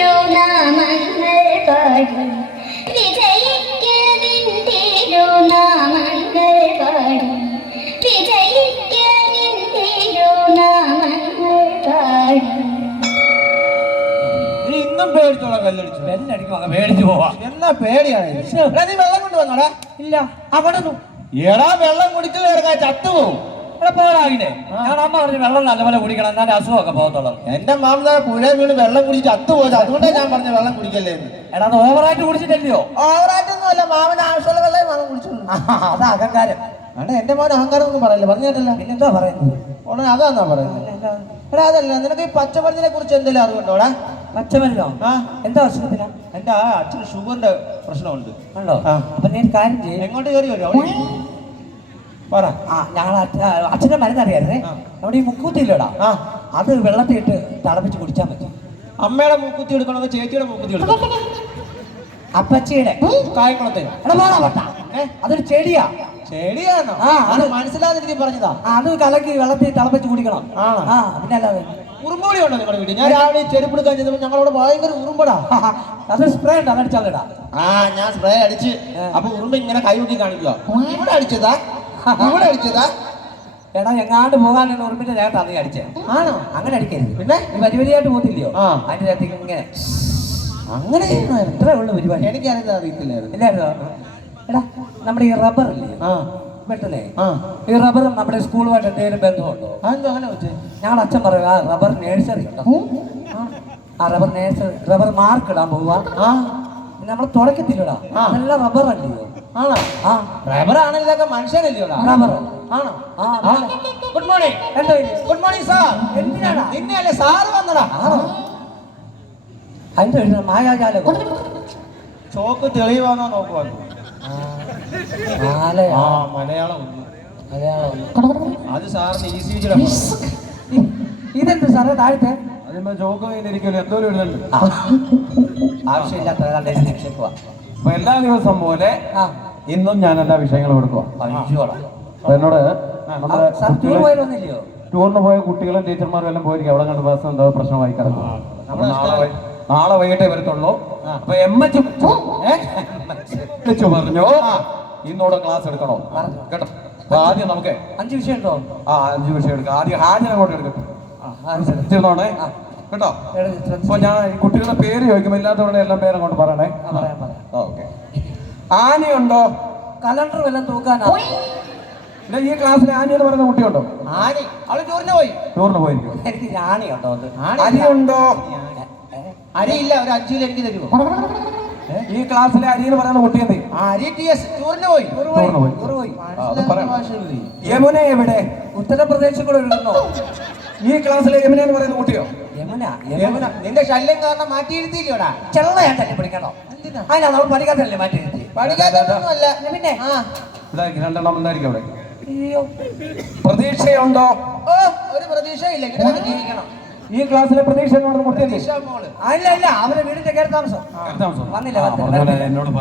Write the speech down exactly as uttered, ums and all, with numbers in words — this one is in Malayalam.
തിരുനാമങ്ങൾ പാടി വിജയിക്കതിൻ തിരുനാമങ്ങൾ പാടി വിജയിക്കതിൻ തിരുനാമങ്ങൾ പാടി. ഇന്നും പേടിച്ചോളാം. കല്ലടിച്ചു ബെല്ലടിക്കും അങ്ങ് പേടിച്ചു പോവാ. എന്നാ പേടിയാണ്. നീ വെള്ളം കൊണ്ട് വന്നോടാ. ഇല്ല അവിടെ എടാ വെള്ളം കുടിച്ചു കയറുക ചത്തുപോകും. പോരാകില്ലേ ഞാൻ അമ്മ പറഞ്ഞ് വെള്ളം നല്ലപോലെ കുടിക്കണം എന്നാലും അസുഖമൊക്കെ പോകത്തുള്ളൂ. എന്റെ മാമ പുഴ വീണ് വെള്ളം കുടിച്ച് ചത്തുപോയത്. അതുകൊണ്ടാണ് ഞാൻ പറഞ്ഞ വെള്ളം കുടിക്കല്ലേ എന്ന്. എടാ അത് ഓവറായിട്ട് കുടിച്ചിട്ടല്ലയോ? ഓവറായിട്ടൊന്നും അല്ല, മാമന് ആവശ്യമുള്ള വെള്ളം മാമൻ കുടിച്ചോളൂ. അത് അഹങ്കാരം. അണ്ട എന്റെ മോൻ അഹങ്കാരം ഒന്നും പറയല്ലേ, പറഞ്ഞിട്ടല്ല. പിന്നെന്താ പറയുന്നത്? ഉടനെ അതാന്നാ പറയുന്നത്. എടാ അതല്ല, നിനക്ക് ഈ പച്ചമരുന്നിനെ കുറിച്ച് എന്തെങ്കിലും അറിവുണ്ടോടാ? പച്ചമരുന്നോ? ആ എന്താ അസുഖത്തിനാ? എന്റെ ആ അച്ഛന് ഷുഗറിന്റെ പ്രശ്നമുണ്ട്. ഉണ്ടോ? അപ്പൊ നീ കാര്യം ചെയ്യും. എങ്ങോട്ട് കയറി വരും പറ. ആ ഞങ്ങൾ അച്ഛന്റെ മരുന്ന് അറിയായിരുന്നേ. നമ്മുടെ ഈ മുക്കൂത്തില്ലടാ, അത് വെള്ളത്തിൽ ഇട്ട് തിളപ്പിച്ച് കുടിച്ചാൽ മതി. അമ്മയുടെ മൂക്കുത്തി എടുക്കണമെങ്കിൽ ചേച്ചിയുടെ മൂക്കുത്തി എടുക്കണം. അപ്പച്ചിയുടെ കായംകുളത്തെ അതൊരു ചെടിയാ. ചെടിയാണോ? ആ അത് മനസ്സിലാതെ രീതി പറഞ്ഞതാ. അത് കലക്കി വെള്ളത്തിൽ തിളപ്പിച്ച് കുടിക്കണം. ആ പിന്നെ അല്ലാതെ ഉറുമ്പോടി ഉണ്ടോ നിങ്ങളുടെ വീട്ടിൽ? ഞാൻ രാവിലെ ചെരുപ്പെടുക്കാൻ ചെന്നപ്പോൾ ഞങ്ങളോട് ഭയങ്കര ഉറുമ്പടാ. അത് സ്പ്രേ ഉണ്ട്, അതടിച്ചാലിടാ. ആ ഞാൻ സ്പ്രേ അടിച്ച് അപ്പൊ ഉറുമ്പ് ഇങ്ങനെ കൈ നോക്കി കാണിക്കുക. ഇവിടെ അടിച്ചതാ, ഇവിടെ അടിച്ചതാ. എടാ എങ്ങാണ്ട് പോകാൻ ഉറുമ്പിന്റെ ദേഹത്ത് അത് അടിച്ചേ. ആണോ? അങ്ങനെ അടിക്കരുത്. പിന്നെ നീ വരി വരിയായിട്ട് പോകത്തില്ലയോ? അതിന്റെ ദേഹത്തേക്ക് ഇങ്ങനെ അങ്ങനെ എത്ര ഉള്ളു പരിപാടി. എനിക്കറിയാൻ അറിയത്തില്ലായിരുന്നു. ഇല്ലായിരുന്നോ? എടാ നമ്മുടെ ഈ റബ്ബർ ഇല്ലേ? പെട്ടെന്നേ ഈ റബ്ബറും നമ്മുടെ സ്കൂളുമായിട്ട് എന്തെങ്കിലും ബന്ധമുണ്ടോ? അതെന്തോ അങ്ങനെ വെച്ചേ? ഞങ്ങളുടെ അച്ഛൻ പറയും ആ റബ്ബർ നേഴ്സറി ഉണ്ടോ? ആ റബ്ബർ നേഴ്സറി റബ്ബർ മാർക്ക് ഇടാൻ പോവാ. ആ നമ്മൾ തുടക്കത്തില്ലടാ, അതെല്ലാം റബ്ബർ അല്ലയോ? ആണോ? ആ റബ്ബർ ആണെങ്കിലൊക്കെ മനുഷ്യനല്ലയോടാ? റബ്ബർ ആണോ? Good morning. എന്താ ഗുഡ് മോർണിംഗ് സാർ. എന്തിനാടാ? നിന്നെയല്ലേ സാറ് വന്നടാ. അതിന്റെ എഴുതുന്ന മായാജാല ചോക്ക് തെളിവാന്നോ നോക്കുവാ. മലയാളം അത് സാറിന് ഈസി. ഇതെന്ത് സാറേ താഴത്തെ? അതിന്മേ ചോക്ക് കഴിഞ്ഞിരിക്കുമല്ലോ, എന്തോ എഴുതുന്നുണ്ട്. ആവശ്യമില്ലാത്ത അപ്പൊ എല്ലാ ദിവസം പോലെ ഇന്നും ഞാൻ എല്ലാ വിഷയങ്ങളും എടുക്കുക. എന്നോട് ടൂറിന് പോയ കുട്ടികളും ടീച്ചർമാരും എല്ലാം പോയിരിക്കും. അവിടെ കണ്ട് ബസ് എന്തോ പ്രശ്നമായി കിടക്കും. നാളെ വൈകിട്ടേ വരത്തുള്ളൂ. അപ്പൊ എം എച്ച് പറഞ്ഞു ഇന്നോടെ ക്ലാസ് എടുക്കണോ കേട്ടോ. അപ്പൊ ആദ്യം നമുക്ക് അഞ്ച് വിഷയം ഉണ്ടോ? ആ അഞ്ച് വിഷയം എടുക്കാം. ആദ്യം ഹാജർ അങ്ങോട്ട് എടുക്കട്ടെ ശ്രദ്ധിച്ചിരുന്നോണേ കേട്ടോ. അപ്പൊ ഞാൻ കുട്ടികളുടെ പേര് ചോദിക്കുമ്പോ ഇല്ലാത്തവരുടെ എല്ലാം പേര് അങ്ങോട്ട് പറയണേ. ഓക്കെ. ആനയുണ്ടോ? കലണ്ടർ വല്ലതും തൂക്കാനാ? ഈ ക്ലാസ്സിൽ ആനി എന്ന് പറയുന്ന കുട്ടിയുണ്ടോ? ആനി അവള് ടൂറിന് പോയി. ടൂറിന് പോയിരിക്കും. എനിക്ക് ആനയുണ്ടോ? അരിയുണ്ടോ? അരിയില്ല. ഒരു അഞ്ചു കിലോ എനിക്ക് തരുമോ? ഈ ക്ലാസ്സിലെ അരി എന്ന് പറയുന്ന കുട്ടി എന്ത്? ടൂറിന് പോയി. യമുന എവിടെ? ഉത്തർപ്രദേശിൽ കൂടെ എഴുതുന്നോ? ഈ ക്ലാസ്സിലെ യമുന എന്ന് പറയുന്ന കുട്ടിയോ? യമുന യമുന നിന്റെ ശല്യം കാരണം മാറ്റി എഴുതിയില്ലോടാ. ചെള്ളയാ തട്ടി പിടിക്കണോ? അതിനാ നമ്മൾ പഠിക്കാത്തല്ലേ മാറ്റി എഴുതി? പഠിക്കാത്തല്ല പിന്നെ രണ്ടെണ്ണം ഉണ്ടായിരിക്കും അവിടെ. പ്രതീക്ഷയുണ്ടോ? ഓ ഒരു പ്രതീക്ഷയില്ല. ഇങ്ങനെ ജീവിക്കണം. ഈ ക്ലാസ്സിലെ പ്രതീക്ഷ എന്ന് പറയുന്ന കുട്ടി അല്ല അല്ല അവരെ വീടിന്റെ കയറി താമസം വന്നില്ല.